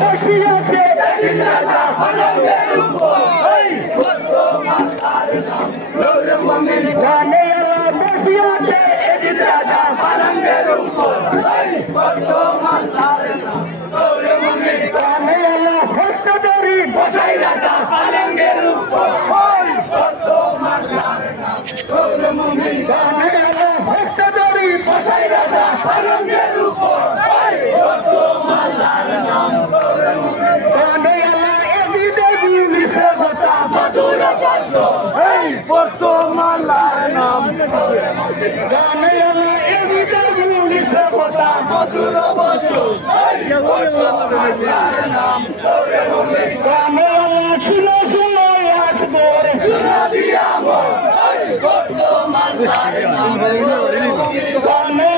বসিয়াছে গানে বসিয়াছে এজিদ রাজা পালঙ্গের উপর গানে হস্তধরি বসাই রাজা পালঙ্গের উপর গানে হস্তধরি বসাই রাজা পালঙ্গের উপর গানে এজিদ ইবলিসে কথা মধুর বর্ষ বর্তমালার নাম গানে এজিদ ইবলিসে কথা মধুর বর্ষ গানে শুনো শুনো আসবো শুনো দিয়া গানে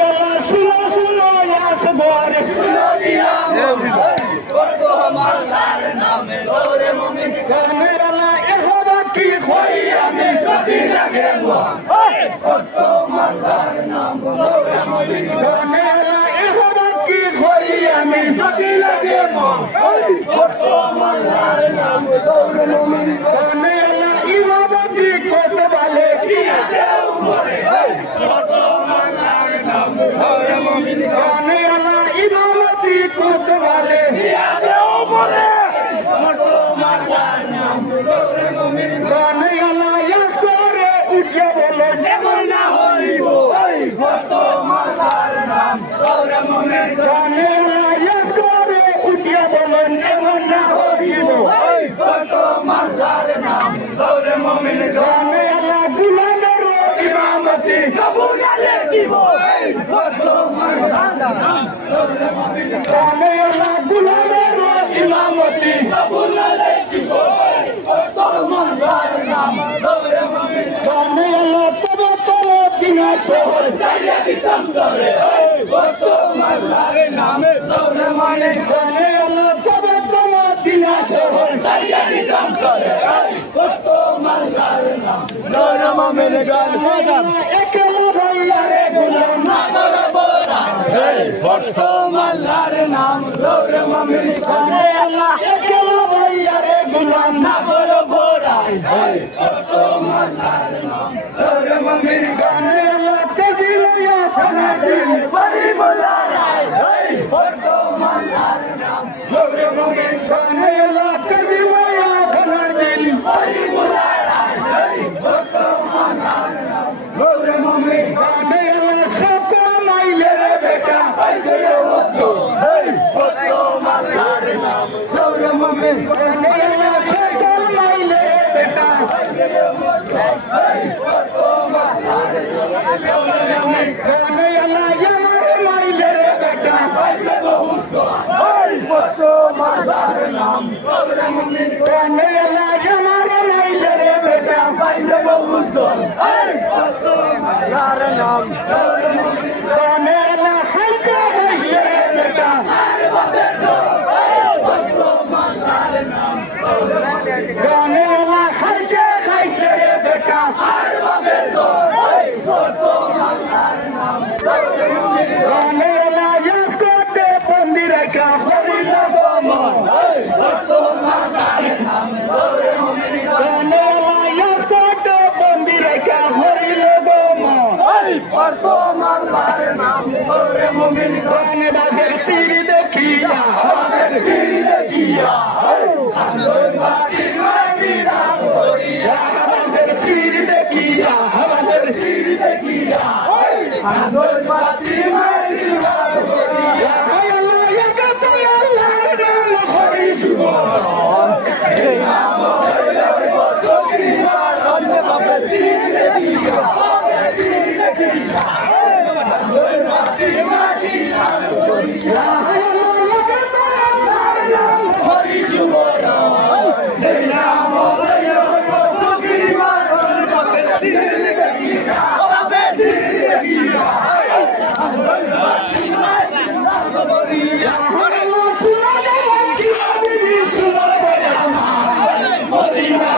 শুনো শুনো আসবো শুনো দিয়া গানে এহবা কি হই আমি যদি লাগে গানে এহবা কি হই আমি যদি লাগে গানে ইমামতি করতে বলে গানে ইমামতি করতে বলে গানে ইয়াস করে উঠে বলে না হইব গানে ইয়াস করে উঠে বলে না হইব গানে গুলামের ইমামতি কবুলালে দিব গানে গুলামের ইমামতি কবুলালে দিব গানে তবে তবে দিনা শহর চাইয়া দিতাম ধরে গানে তবে তবে দিনা শহর চাইয়া দিতাম ধরে একলা ভাইয়ারে গুলাম বর্তমালার নাম গানে একলা ভাইয়ারে গুলাম গানে তেজি লইয়া থানা দিল বাড়ি মোলারাই গানে তেজি লইয়া থানা দিল বাড়ি মোলারাই গানে সকল মাইলের বেটা গানে সকল মাইলের বেটা গানে আমার মাইলের বেটা গানে আমার মাইলের বেটা গানে হালকা হইছে বেটা গানে হালকা খাইছে বেটা গানে ইয়াস করতে বন্দি রাখা হরিল গানে ইয়াস করতে বন্দি রাখা হরিল গানে বাজের সিঁড়ি